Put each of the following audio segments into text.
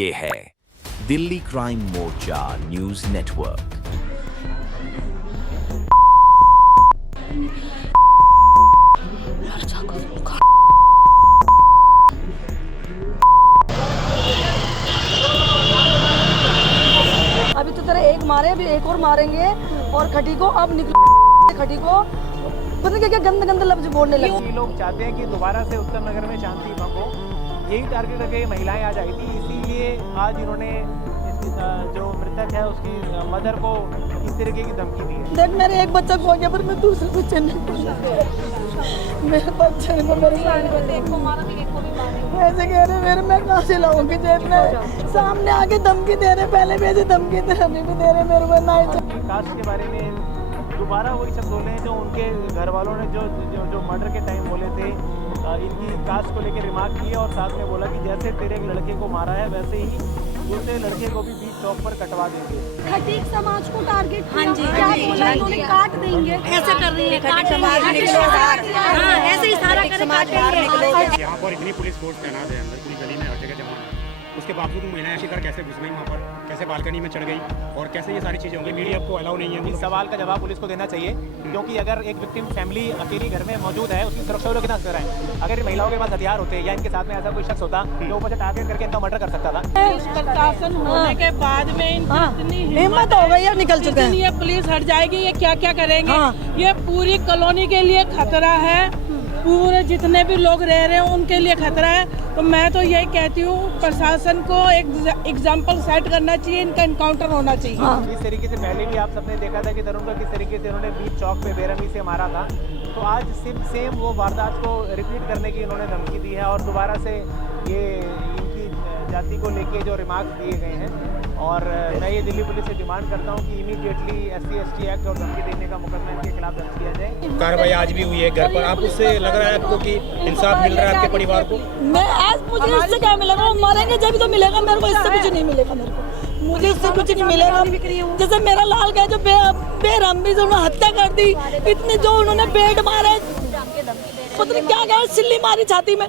ये है दिल्ली क्राइम मोर्चा news network. अभी तो तेरा एक मारे, अभी एक और मारेंगे और खटी को अब निकल खटी को पता नहीं क्या गंदे गंदे लफ्ज बोलने लगे। ये लोग चाहते हैं कि दोबारा से उत्तम नगर में शांति भंग हो, यही टारगेट करके महिलाएं आज आई थी। इसीलिए आज इन्होंने जो मृतक है उसकी मदर को इस तरीके की धमकी दी है। देख मेरे एक बच्चा खो गया पर मैं दूसरे बच्चे नहीं मेरे बच्चे को मेरे ऐसे कह रहे मेरे मैं कहाँ से लाऊंगी जेब में सामने आके धमकी दे रहे, पहले भी ऐसे धमकी दे अभी भी दे रहे मेरे को ना। कास्ट के बारे में दोबारा वही शब्द बोले हैं जो उनके घर वालों ने जो मर्डर के टाइम बोले थे। इनकी कास्ट को लेकर रिमार्क किए और साथ में बोला कि जैसे तेरे एक लड़के को मारा है वैसे ही दूसरे लड़के को भी बीच चौक पर कटवा देंगे। खटीक समाज को टारगेट हाँ जी, क्या बोला इन्होंने, काट देंगे ऐसे कर रही है खटीक समाज हाँ ऐसे ही सारा करे काटेंगे। यहाँ पर इतनी पुलिस फोर्स तैनात है, अंदर पूरी गली में हर जगह जमा है, उसके बावजूद महिलाएं शिकार कैसे घुस गई वहाँ पर, कैसे बालकनी में चढ़ गई और कैसे ये सारी चीज़ें होंगी। मीडिया को अलाउ नहीं है। इस सवाल का जवाब पुलिस को देना चाहिए, क्योंकि अगर एक विक्टिम फैमिली अकेली घर में मौजूद है उसकी सुरक्षा लोग कितना कर रहे हैं। अगर महिलाओं के पास हथियार होते या इनके साथ में ऐसा कोई शख्स होता जो ऊपर से टारगेट करके इनका मर्डर कर सकता था। प्रशासन होने के बाद में इतनी हिम्मत हो गई है, निकल चुके हैं। ये पुलिस हट जाएगी, ये क्या क्या करेंगे। ये पूरी कॉलोनी के लिए खतरा है, पूरे जितने भी लोग रह रहे हैं उनके लिए खतरा है। तो मैं तो यही कहती हूँ प्रशासन को एक एग्जाम्पल सेट करना चाहिए, इनका इनकाउंटर होना चाहिए। इस तरीके से पहले भी आप सबने देखा था कि तरुण को किस तरीके से उन्होंने बीच चौक पे बेरहमी से मारा था। तो आज सेम वो वारदात को रिपीट करने की इन्होंने धमकी दी है और दोबारा से ये इनकी जाति को लेके जो रिमार्क्स दिए गए हैं। और मैं ये दिल्ली पुलिस से डिमांड करता हूँ कि इमीडिएटली SC/ST एक्ट और धमकी देने का मुकदमा इनके खिलाफ दर्ज किया जाए। कार्रवाई आज भी हुई है घर पर, आप उससे लग रहा है आपको कि इंसाफ मिल रहा है आपके परिवार को? मैं आज मुझे इससे क्या मिलेगा, वो मरेंगे जब तो मिलेगा मेरे को, इससे कुछ नहीं मिलेगा मेरे को, मुझे इससे कुछ नहीं मिलेगा। जैसे मेरा लाल का जो बेरहमी से उन्होंने हत्या कर दी, इतने जो उन्होंने बेड मारे पता नहीं क्या क्या सिल्ली मारी छाती में।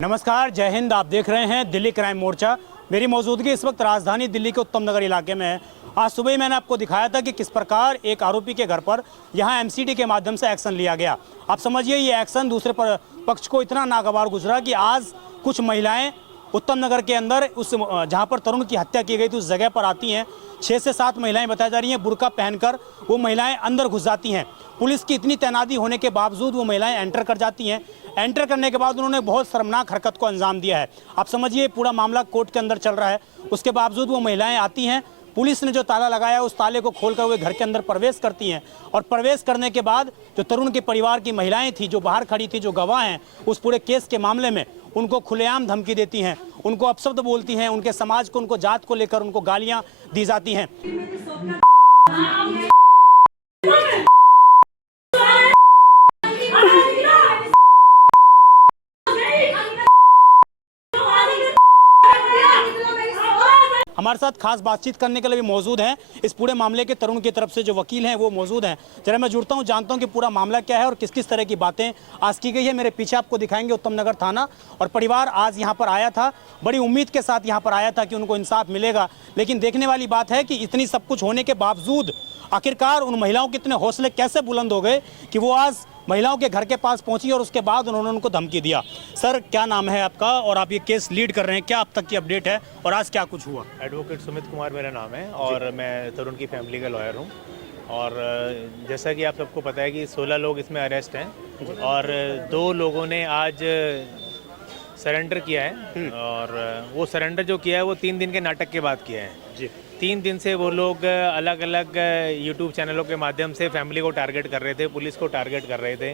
नमस्कार, जय हिंद। आप देख रहे हैं दिल्ली क्राइम मोर्चा। मेरी मौजूदगी इस वक्त राजधानी दिल्ली के उत्तम नगर इलाके में है। आज सुबह ही मैंने आपको दिखाया था कि किस प्रकार एक आरोपी के घर पर यहां MCD के माध्यम से एक्शन लिया गया। आप समझिए ये एक्शन दूसरे पक्ष को इतना नागवार गुजरा कि आज कुछ महिलाएं उत्तम नगर के अंदर उस जहां पर तरुण की हत्या की गई थी उस जगह पर आती हैं। 6 से 7 महिलाएं बताई जा रही हैं, बुर्का पहनकर वो महिलाएं अंदर घुस जाती हैं। पुलिस की इतनी तैनाती होने के बावजूद वो महिलाएं एंटर कर जाती हैं। एंटर करने के बाद उन्होंने बहुत शर्मनाक हरकत को अंजाम दिया है। आप समझिए पूरा मामला कोर्ट के अंदर चल रहा है। उसके बावजूद वो महिलाएं आती हैं, पुलिस ने जो ताला लगाया उस ताले को खोलकर वे घर के अंदर प्रवेश करती हैं और प्रवेश करने के बाद जो तरुण के परिवार की महिलाएं थी, जो बाहर खड़ी थी, जो गवाह हैं उस पूरे केस के मामले में, उनको खुलेआम धमकी देती हैं, उनको अपशब्द बोलती हैं, उनके समाज को, उनको जात को लेकर उनको गालियां दी जाती हैं। हमारे साथ खास बातचीत करने के लिए भी मौजूद हैं इस पूरे मामले के तरुण की तरफ से जो वकील हैं वो मौजूद हैं। जरा मैं जुड़ता हूं, जानता हूं कि पूरा मामला क्या है और किस किस तरह की बातें आज की गई है। मेरे पीछे आपको दिखाएंगे उत्तम नगर थाना, और परिवार आज यहां पर आया था, बड़ी उम्मीद के साथ यहां पर आया था कि उनको इंसाफ मिलेगा। लेकिन देखने वाली बात है कि इतनी सब कुछ होने के बावजूद आखिरकार उन महिलाओं के इतने हौसले कैसे बुलंद हो गए कि वो आज महिलाओं के घर के पास पहुंची और उसके बाद उन्होंने उनको धमकी दिया। सर, क्या नाम है आपका और आप ये केस लीड कर रहे हैं, क्या अब तक की अपडेट है और आज क्या कुछ हुआ? एडवोकेट सुमित कुमार मेरा नाम है और मैं तरुण की फैमिली का लॉयर हूँ। और जैसा कि आप सबको पता है कि 16 लोग इसमें अरेस्ट हैं और 2 लोगों ने आज सरेंडर किया है। और वो सरेंडर जो किया है वो 3 दिन के नाटक के बाद किया है जी। 3 दिन से वो लोग अलग अलग YouTube चैनलों के माध्यम से फैमिली को टारगेट कर रहे थे, पुलिस को टारगेट कर रहे थे,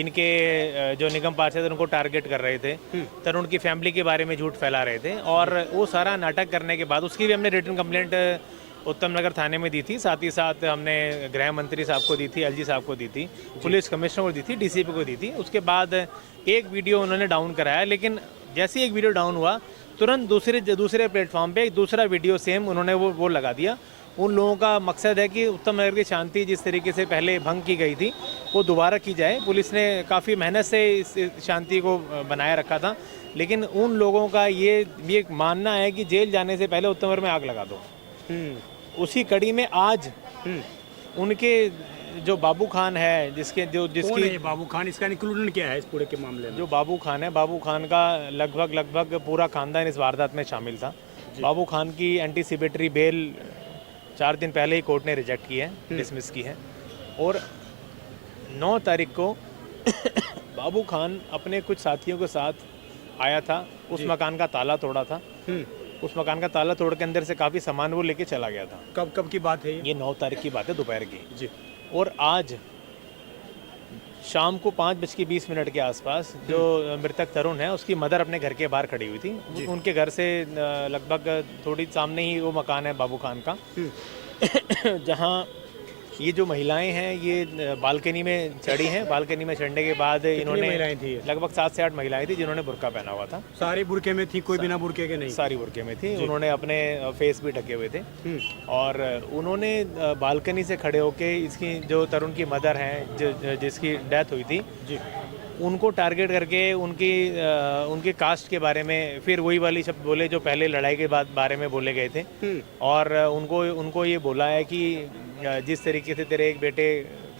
इनके जो निगम पार्षद उनको टारगेट कर रहे थे, तरुण की फैमिली के बारे में झूठ फैला रहे थे। और वो सारा नाटक करने के बाद उसकी भी हमने रिटन कंप्लेंट उत्तम नगर थाने में दी थी। साथ ही साथ हमने गृह मंत्री साहब को दी थी, LG साहब को दी थी, पुलिस कमिश्नर को दी थी, DCP को दी थी। उसके बाद एक वीडियो उन्होंने डाउन कराया, लेकिन जैसे ही एक वीडियो डाउन हुआ तुरंत दूसरे प्लेटफॉर्म पे एक दूसरा वीडियो सेम उन्होंने वो लगा दिया। उन लोगों का मकसद है कि उत्तम नगर की शांति जिस तरीके से पहले भंग की गई थी वो दोबारा की जाए। पुलिस ने काफ़ी मेहनत से इस शांति को बनाए रखा था, लेकिन उन लोगों का ये मानना है कि जेल जाने से पहले उत्तम नगर में आग लगा दो। उसी कड़ी में आज उनके जो बाबू खान है, जिसकी बाबू खान, इसका इंक्लूजन क्या है इस पूरे के मामले में? जो बाबू खान है, बाबू खान का लगभग पूरा खानदान इस वारदात में शामिल था। बाबू खान की एंटीसिपेटरी बेल 4 दिन पहले ही कोर्ट ने रिजेक्ट की है, डिसमिस की है। और 9 तारीख को बाबू खान अपने कुछ साथियों के साथ आया था, उस मकान का ताला तोड़ा था। उस मकान का ताला तोड़ के अंदर से काफ़ी सामान वो लेके चला गया था। कब की बात है ये 9 तारीख की बात है, दोपहर की जी। और आज शाम को 5:20 के आसपास जो मृतक तरुण है, उसकी मदर अपने घर के बाहर खड़ी हुई थी। उनके घर से लगभग थोड़ी सामने ही वो मकान है बाबू खान का, जहां ये जो महिलाएं हैं ये बालकनी में चढ़ी हैं। बालकनी में चढ़ने के बाद इन्होंने लगभग 7 से 8 महिलाएं थी जिन्होंने बुर्का पहना हुआ था। सारी बुर्के में थी, कोई बिना बुर्के के नहीं? सारी बुर्के में थी। उन्होंने अपने फेस भी ढके हुए थे और उन्होंने बालकनी से खड़े होके इसकी जो तरुण की मदर हैं, जिसकी डेथ हुई थी, उनको टारगेट करके उनके कास्ट के बारे में फिर वही वाली शब्द बोले जो पहले लड़ाई के बारे में बोले गए थे। और उनको ये बोला है कि जिस तरीके से तेरे एक बेटे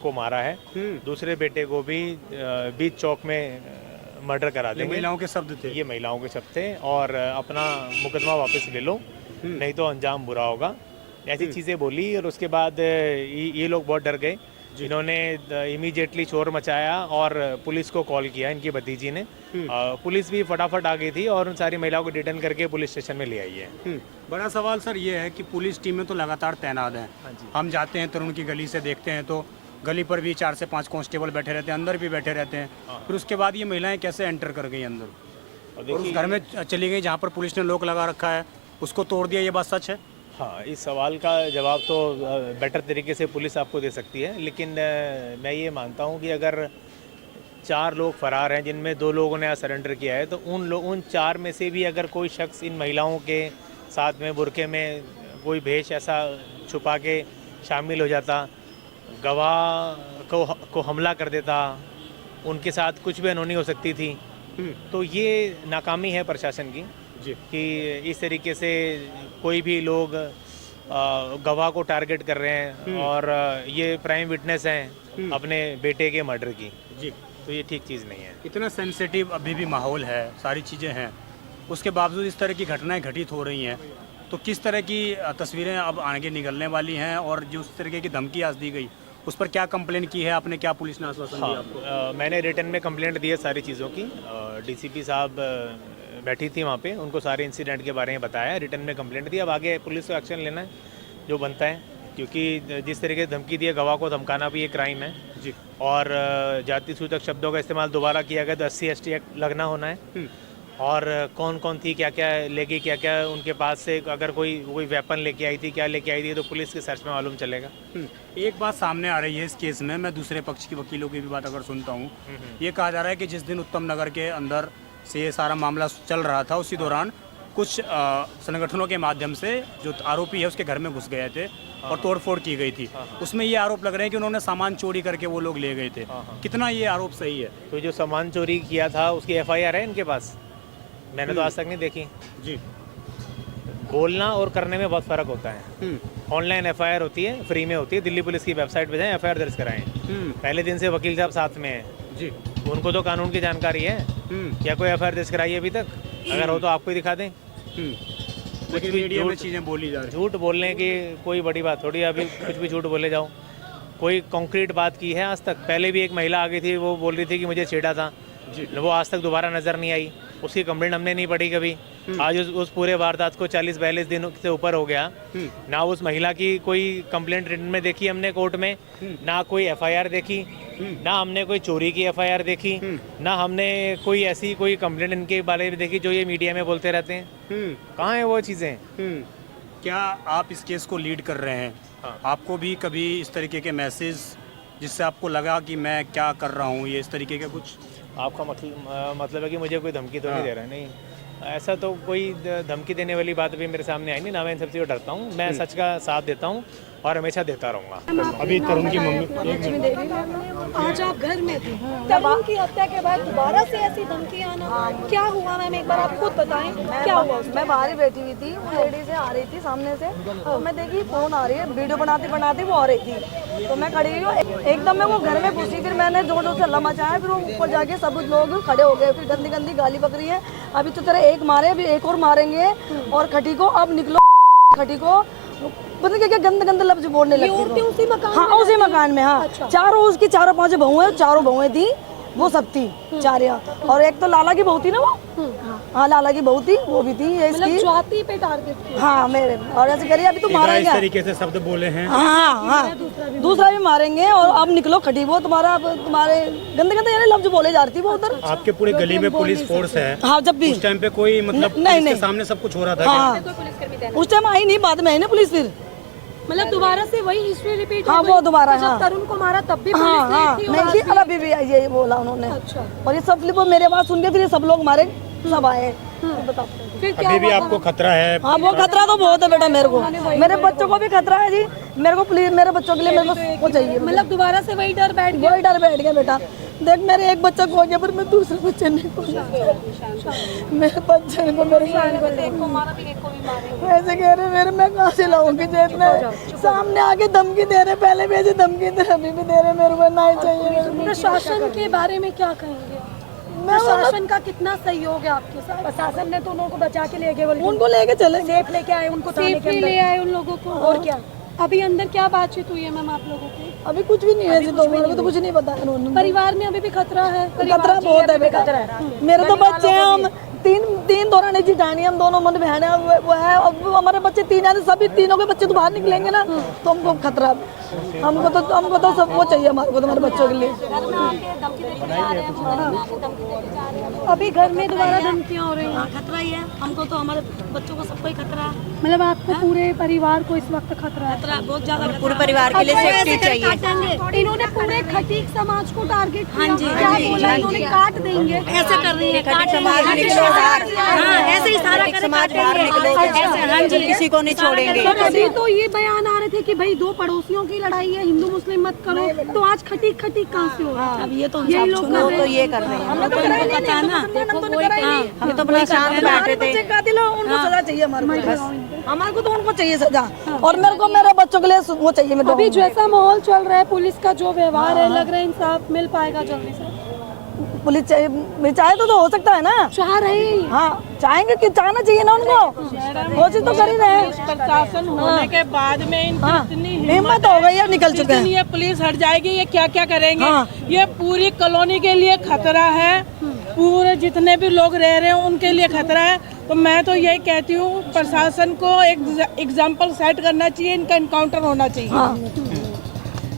को मारा है, दूसरे बेटे को भी बीच चौक में मर्डर करा देंगे। महिलाओं के शब्द थे? ये महिलाओं के शब्द थे। और अपना मुकदमा वापस ले लो, नहीं तो अंजाम बुरा होगा, ऐसी चीज़ें बोली। और उसके बाद ये लोग बहुत डर गए। इन्होंने इमीडिएटली शोर मचाया और पुलिस को कॉल किया इनकी भतीजी ने। पुलिस भी फटाफट आ गई थी और उन सारी महिलाओं को डिटेन करके पुलिस स्टेशन में ले आई है। बड़ा सवाल सर ये है कि पुलिस टीमें तो लगातार तैनात हैं। हम जाते हैं तरुण की गली से, देखते हैं तो गली पर भी 4 से 5 कांस्टेबल बैठे रहते हैं, अंदर भी बैठे रहते हैं। फिर उसके बाद ये महिलाएं कैसे एंटर कर गई अंदर और उस घर में चली गई जहाँ पर पुलिस ने लॉक लगा रखा है, उसको तोड़ दिया? ये बात सच है? हाँ, इस सवाल का जवाब तो बेटर तरीके से पुलिस आपको दे सकती है, लेकिन मैं ये मानता हूँ कि अगर 4 लोग फरार हैं जिनमें 2 लोगों ने सरेंडर किया है, तो उन 4 में से भी अगर कोई शख्स इन महिलाओं के साथ में बुरके में कोई भेष ऐसा छुपा के शामिल हो जाता, गवाह को हमला कर देता, उनके साथ कुछ भी अनहोनी हो सकती थी। तो ये नाकामी है प्रशासन की कि इस तरीके से कोई भी लोग गवाह को टारगेट कर रहे हैं और ये प्राइम विटनेस हैं अपने बेटे के मर्डर की। तो ये ठीक चीज़ नहीं है। इतना सेंसिटिव अभी भी माहौल है, सारी चीज़ें हैं, उसके बावजूद इस तरह की घटनाएं घटित हो रही हैं। तो किस तरह की तस्वीरें अब आगे निकलने वाली हैं और जो उस तरीके की धमकी आज दी गई उस पर क्या कंप्लेन की है आपने? क्या पुलिस ने आश्वासन दिया आपको? मैंने रिटर्न में कंप्लेंट दी है सारी चीज़ों की। डीसीपी साहब बैठी थी वहाँ पे, उनको सारे इंसिडेंट के बारे में बताया, रिटर्न में कंप्लेंट दी। अब आगे पुलिस को एक्शन लेना है जो बनता है, क्योंकि जिस तरीके से धमकी दी है, गवाह को धमकाना भी एक क्राइम है जी। और जाति सूचक शब्दों का इस्तेमाल दोबारा किया गया तो 80 एक्ट लगना होना है। और कौन कौन थी, क्या क्या लेगी, क्या क्या उनके पास से, अगर कोई वेपन लेके आई थी, क्या लेके आई थी, तो पुलिस के सर्च में मालूम चलेगा। एक बात सामने आ रही है इस केस में, मैं दूसरे पक्ष की वकीलों की भी बात अगर सुनता हूँ, ये कहा जा रहा है कि जिस दिन उत्तम नगर के अंदर से ये सारा मामला चल रहा था, उसी दौरान कुछ संगठनों के माध्यम से जो आरोपी है उसके घर में घुस गए थे और तोड़फोड़ की गई थी। उसमें ये आरोप लग रहे हैं कि उन्होंने सामान चोरी करके वो लोग ले गए थे। कितना ये आरोप सही है? तो जो सामान चोरी किया था उसकी FIR है इनके पास? मैंने तो आज तक नहीं देखी जी। बोलना और करने में बहुत फ़र्क होता है। ऑनलाइन FIR होती है, फ्री में होती है, दिल्ली पुलिस की वेबसाइट पे जाएं, FIR दर्ज कराएं। पहले दिन से वकील साहब साथ में हैं जी, उनको तो कानून की जानकारी है। क्या कोई FIR दर्ज कराई है अभी तक? अगर हो तो आपको ही दिखा दें। कुछ भी मीडिया में चीज़ें बोली जा रही, झूठ बोलने की कोई बड़ी बात थोड़ी, अभी कुछ भी झूठ बोले जाओ। कोई कॉन्क्रीट बात की है आज तक? पहले भी एक महिला आ गई थी, वो बोल रही थी कि मुझे छेड़ा था, वो आज तक दोबारा नज़र नहीं आई, उसकी कंप्लेंट हमने नहीं पढ़ी कभी। आज उस पूरे वारदात को 40-42 दिन से ऊपर हो गया, ना उस महिला की कोई कंप्लेंट रिटन में देखी हमने कोर्ट में, ना कोई FIR देखी, ना हमने कोई चोरी की FIR देखी, ना हमने कोई ऐसी कोई कंप्लेंट इनके बारे में देखी जो ये मीडिया में बोलते रहते हैं। कहाँ है वो चीज़ें? क्या आप इस केस को लीड कर रहे हैं? आपको भी कभी इस तरीके के मैसेज जिससे आपको लगा कि मैं क्या कर रहा हूँ, ये इस तरीके का कुछ? आपका मतलब है कि मुझे कोई धमकी तो नहीं दे रहा है? नहीं, ऐसा तो कोई धमकी देने वाली बात भी मेरे सामने आई नहीं, ना मैं इन सब चीज़ों डरता हूँ। मैं सच का साथ देता हूँ और हमेशा देता रहूँगा। अभी तरुण की मम्मी आज आप घर में थे, तरुण की हत्या के बाद दोबारा से ऐसी धमकी आना, क्या हुआ मैम एक बार आप खुद बताएं, क्या हुआ? मैं बाहर ही बैठी हुई थी, वो लेडी से आ रही थी सामने से, तो मैं देखी फोन आ रही है, वीडियो बनाते बनाते वो आ रही थी, तो मैं खड़ी हुई एकदम में वो घर में घुसी, फिर मैंने जोर जोर से हल्ला मचाया, फिर वो ऊपर जाके सब लोग खड़े हो गए, फिर गंदी गंदी गाली बकरी है, अभी तो तेरा एक मारे, अभी एक और मारेंगे, और खटी को अब निकलो, खटी को पता नहीं क्या गंदे गंदे लफ्ज बोलने लगी। उसी मकान हाँ उसी मकान में, हाँ चारों उसकी चारों पांच बहुएं, चारों बहुएं थी, वो सब थी चार यहाँ, और एक तो लाला की बहू थी ना वो, हाँ लाला की बहू थी, वो भी थी ये इसकी, स्वाति पे टारगेट किया। हाँ मेरे, और ऐसे करिए अभी तो मारेंगे, इस तरीके से शब्द बोले हैं। हाँ हाँ दूसरा भी मारेंगे, और अब निकलो खटी वो तुम्हारा, अब तुम्हारे गंदे गंदे यानी लफ्ज बोले जा रही थी वो उधर। आपके पूरे गली में पुलिस फोर्स है? हाँ जब भी उस टाइम पे कोई मतलब नहीं, पुलिस के सामने सब कुछ हो रहा था? हाँ उस टाइम आई नहीं, बाद में आई ना पुलिस फिर, मतलब दोबारा से वही हिस्ट्री रिपीट हाँ वो दोबारा, जब हाँ तरुण को मारा तब भी हाँ हाँ पुलिस नहीं थी, अभी भी आई यही बोला उन्होंने। अच्छा। और ये सब वो मेरे बात सुन के फिर ये सब लोग मारे, सब आए। बताओ फिर क्या अभी भी आपको खतरा है? हाँ वो खतरा तो बहुत है बेटा मेरे को, मेरे बच्चों को भी खतरा है जी, मेरे को प्लीज मेरे बच्चों के लिए मेरे को वो चाहिए, मतलब दोबारा से वही डर बैठ वही डर बैठ गया बेटा। देख मेरे एक बच्चा खो गया, पर मैं दूसरे बच्चे नहीं खो गया, मेरे बच्चे को मेरे ऐसे कह रहे मेरे, मैं कहाँ से लाऊंगी जो इतने सामने आके धमकी दे रहे, पहले भी ऐसे धमकी दे रहे, अभी भी दे रहे, मेरे को नहीं चाहिए। प्रशासन के बारे में क्या कहेंगे? प्रशासन का कितना सहयोग है आपके साथ? प्रशासन ने तो उन लोगों को बचा के ले गए, उनको लेके चले, सेफ लेके आए, उनको सेफली ले आए उन लोगों को। और क्या अभी अंदर क्या बातचीत हुई है मैम आप लोगों की? अभी कुछ भी नहीं है जी, तो मेरे को तो कुछ नहीं पता है उन्होंने। परिवार में अभी भी खतरा है? खतरा बहुत है बेटा, मेरे तो बच्चे हैं, हम तीन दौरान जिठानी, हम दोनों मन बहन है, वो है, अब हमारे बच्चे तीन आने, सभी तीनों के बच्चे तो बाहर निकलेंगे ना, तो हमको खतरा, हमको तो सब वो चाहिए हमारे को, हमारे बच्चों के लिए। अभी घर में दोबारा धमकियाँ हो रही हैं? खतरा ही है हमको, तो हमारे बच्चों को सबको ही खतरा है, मतलब आपको पूरे परिवार को इस वक्त खतरा है? खतरा बहुत ज्यादा, पूरे परिवार के लिए सेफ्टी चाहिए। इन्होंने पूरे खटीक समाज को टारगेट किया, क्या बोला इन्होंने? काट देंगे, ऐसे कर रही है, समाज निकलो बाहर, ऐसे ही सारा समाज बाहर निकलो, हाँ जी किसी को नहीं छोड़ेंगे। अभी तो ये बयान आ रहे थे कि भाई दो पड़ोसियों की लड़ाई है, हिंदू मुस्लिम मत करो, तो आज खटीक खटीक कहाँ से होगा? अब ये तो यही लोग वो तो ये कर रहे हैं, हमने तो कराया नहीं, पता ना, ये तो बड़े शांत बैठे थे। उनको सजा चाहिए हमारे को तो उनको चाहिए सजा, और मेरे को मेरे बच्चों के लिए वो चाहिए। मेरे अभी जैसा माहौल चल रहा है, पुलिस का जो व्यवहार है, लग रहा है इंसाफ मिल पाएगा जल्दी से? पुलिस चाहे तो हो सकता है ना, चाह रहे हैं, हाँ चाहेंगे कि चाहना चाहिए ना उनको, कोशिश तो कर ही रहे हैं। प्रशासन होने के बाद में इनकी इतनी हिम्मत हो गई है, निकल चुके हैं। ये पुलिस हट जाएगी, ये क्या क्या करेंगे? हाँ। ये पूरी कॉलोनी के लिए खतरा है, पूरे जितने भी लोग रह रहे हैं उनके लिए खतरा है। तो मैं तो यही कहती हूँ प्रशासन को एक एग्जाम्पल सेट करना चाहिए, इनका एनकाउंटर होना चाहिए।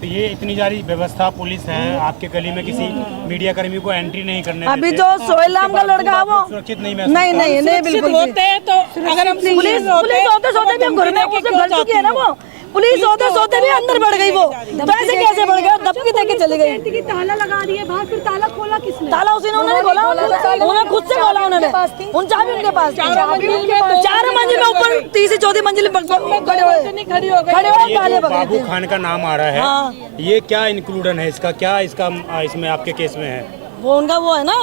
तो ये इतनी सारी व्यवस्था पुलिस है, आपके गली में किसी मीडिया कर्मी को एंट्री नहीं करने अभी देते? जो सोहेल नाम का लड़का है वो सुरक्षित नहीं नहीं बिल्कुल होते हैं, तो अगर हम पुलिस होते सोते भी हम घर में घुस चुकी है ना, वो पुलिस होते सोते भी अंदर बढ़ गई, वो तो ऐसे कैसे बढ़ गया? दबकी देके चले गए, की ताला लगा दिए बाहर, फिर ताला खोला किसने? ताला उसी ने उन्होंने खोला, उन्होंने खुद से खोला, उन्होंने उन चाबी उनके पास, 4 मंजिल में ऊपर 3 से 4 मंजिल खड़े हुए ताले बाबू पकड़े। खान का नाम आ रहा है, ये क्या इंक्लूडन है इसका, क्या इसका इसमें आपके केस में है? वो उनका वो है ना,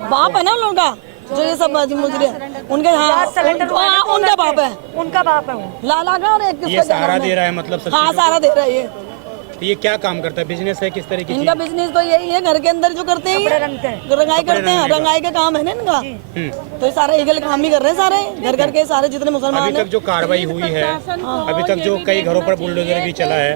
बाप है ना उन लोगों का, जो ये सब मुजरे उनके, हाँ उनका बाप है, उनका बाप है वो। लाला का, और एक ये सहारा दे रहा है मतलब सब हाँ चीज़ों सहारा दे रहा है ये। को? ये क्या काम करता है, बिजनेस है, किस तरह की इनका चीज़? बिजनेस तो यही है, घर के अंदर जो करते हैं, रंगाई करते हैं, रंगाई का काम है ना इनका, तो ये सारे ईगल काम ही कर रहे हैं, सारे घर के सारे जितने मुसलमान अभी तक जो कार्रवाई हुई है, अभी तक जो कई घरों पर बुलडोजर भी चला है,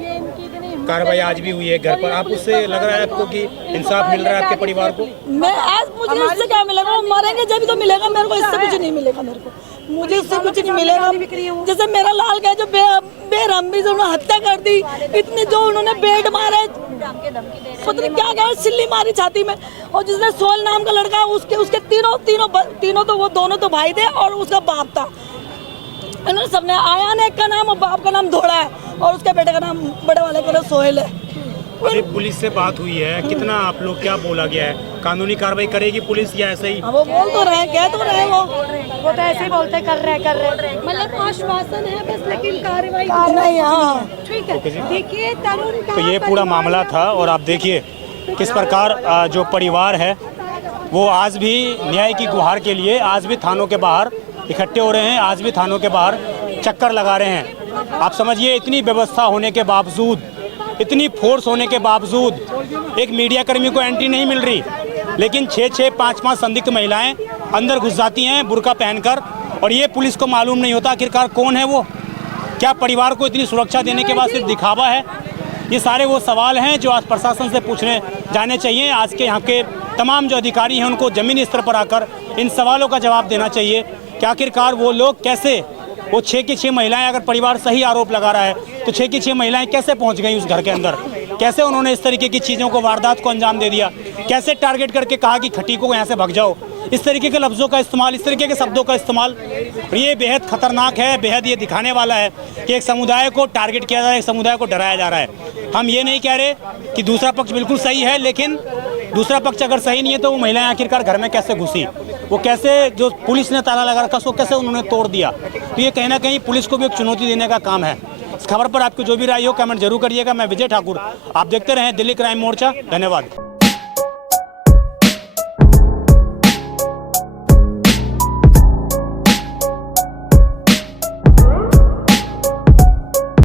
कार्रवाई आज भी हुई है घर पर, आप उससे लग रहा है आपको कि इंसाफ मिल रहा है आपके परिवार को? मैं आज मुझे इससे क्या मिलेगा, वो मरेंगे जब तो मिलेगा मेरे को, इससे कुछ नहीं मिलेगा मेरे को, मुझे इससे कुछ नहीं मिलेगा। जैसे मेरा लाल का जो बेरहम भी उन्होंने हत्या कर दी, इतने जो उन्होंने बेड मारे, पता नहीं क्या क्या सिल्ली मारी छाती में, और जिसने सोहेल नाम का लड़का, उसके तीनों तो वो दोनों तो भाई थे, और उसका बाप था। इन्होंने सबने, आया ने एक का नाम और बाप का नाम धोड़ा है, और उसके बेटे का नाम बड़े वाले का नाम सोहेल है। अभी पुलिस से बात हुई है, कितना आप लोग क्या बोला गया है, कानूनी कार्रवाई करेगी पुलिस या ऐसे ही? वो बोल तो रहे, कह तो रहे, वो वो तो ऐसे ही बोलते कर रहे मतलब आश्वासन है बस, लेकिन कार्रवाई नहीं, हाँ ठीक है। देखिए तरुण का तो ये पूरा मामला था और आप देखिए किस प्रकार जो परिवार है वो आज भी न्याय की गुहार के लिए आज भी थानों के बाहर इकट्ठे हो रहे हैं, आज भी थानों के बाहर चक्कर लगा रहे हैं। आप समझिए इतनी व्यवस्था होने के बावजूद, इतनी फोर्स होने के बावजूद एक मीडिया कर्मी को एंट्री नहीं मिल रही, लेकिन 6-6, 5-5 संदिग्ध महिलाएं अंदर घुस जाती हैं बुर्का पहनकर, और ये पुलिस को मालूम नहीं होता आखिरकार कौन है वो। क्या परिवार को इतनी सुरक्षा देने के बाद सिर्फ दिखावा है? ये सारे वो सवाल हैं जो आज प्रशासन से पूछने जाने चाहिए। आज के यहाँ के तमाम जो अधिकारी हैं उनको ज़मीनी स्तर पर आकर इन सवालों का जवाब देना चाहिए कि आखिरकार वो लोग कैसे, वो 6 की 6 महिलाएं, अगर परिवार सही आरोप लगा रहा है तो 6 की 6 महिलाएं कैसे पहुंच गई उस घर के अंदर, कैसे उन्होंने इस तरीके की चीज़ों को, वारदात को अंजाम दे दिया, कैसे टारगेट करके कहा कि खटीकों को यहाँ से भग जाओ। इस तरीके के लफ्ज़ों का इस्तेमाल, इस तरीके के शब्दों का इस्तेमाल, ये बेहद खतरनाक है, बेहद ये दिखाने वाला है कि एक समुदाय को टारगेट किया जा रहा है, एक समुदाय को डराया जा रहा है। हम ये नहीं कह रहे कि दूसरा पक्ष बिल्कुल सही है, लेकिन दूसरा पक्ष अगर सही नहीं है तो वो महिलाएं आखिरकार घर में कैसे घुसी, वो कैसे, जो पुलिस ने ताला लगा रखा उसको कैसे उन्होंने तोड़ दिया। तो ये कहीं ना कहीं पुलिस को भी एक चुनौती देने का काम है। इस खबर पर आपकी जो भी राय हो कमेंट जरूर करिएगा। मैं विजय ठाकुर, आप देखते रहें दिल्ली क्राइम मोर्चा। धन्यवाद।